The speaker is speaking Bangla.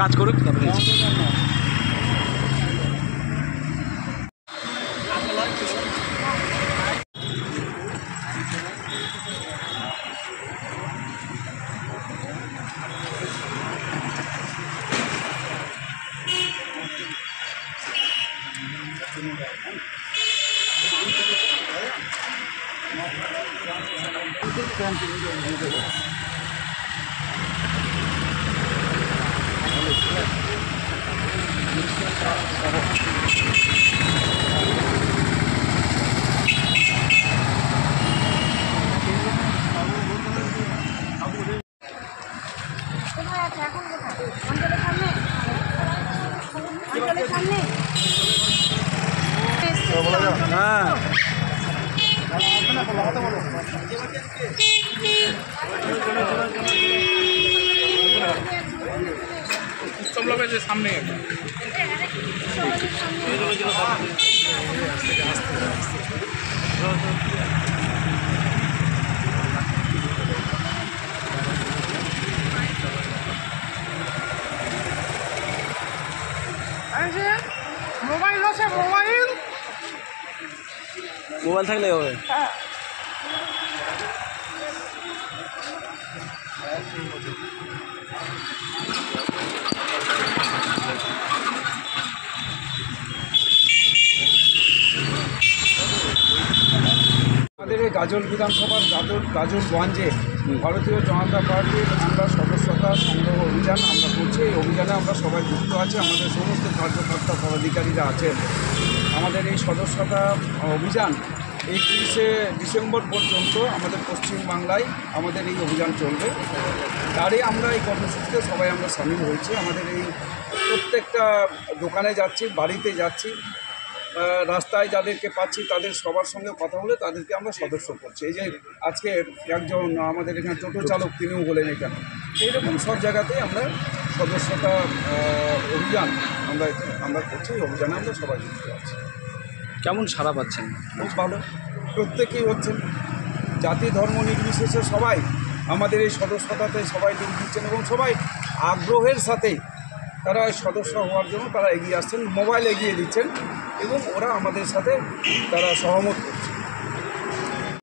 কাজ করুক তারপরে হ্যাঁ সামনে মোবাইল আছে, মোবাইল থাকলে হবে। আমাদের এই গাজল বিধানসভার গাজলগঞ্জে ভারতীয় জনতা পার্টির আমরা সদস্যতা সংগ্রহ অভিযান আমরা করছি। এই অভিযানে আমরা সবাই যুক্ত আছি, আমাদের সমস্ত কার্যকর্তা পদাধিকারীরা আছেন। আমাদের এই সদস্যতা অভিযান 31শে ডিসেম্বর পর্যন্ত আমাদের পশ্চিমবাংলায় আমাদের এই অভিযান চলবে। তারই আমরা এই কর্মসূচিতে সবাই আমরা সামিল হয়েছি। আমাদের এই প্রত্যেকটা দোকানে যাচ্ছি, বাড়িতে যাচ্ছি, রাস্তায় যাদেরকে পাচ্ছি তাদের সবার সঙ্গে কথা বলে তাদেরকে আমরা সদস্য করছি। এই যে আজকে একজন আমাদের এখানে টোটো চালক তিনিও বলেন এখানে, এইরকম সব জায়গাতেই আমরা সদস্যতা অভিযান আমরা করছি। এই অভিযানে আমরা সবাই যুক্ত আছি। কেমন সাড়া পাচ্ছেন? খুব ভালো, প্রত্যেকেই হচ্ছেন, জাতি ধর্ম নির্বিশেষে সবাই আমাদের এই সদস্যতাতে সবাই যোগ দিচ্ছেন এবং সবাই আগ্রহের সাথে তারা সদস্য হওয়ার জন্য তারা এগিয়ে আসছেন, মোবাইল এগিয়ে দিচ্ছেন এবং ওরা আমাদের সাথে তারা সহমত করছে।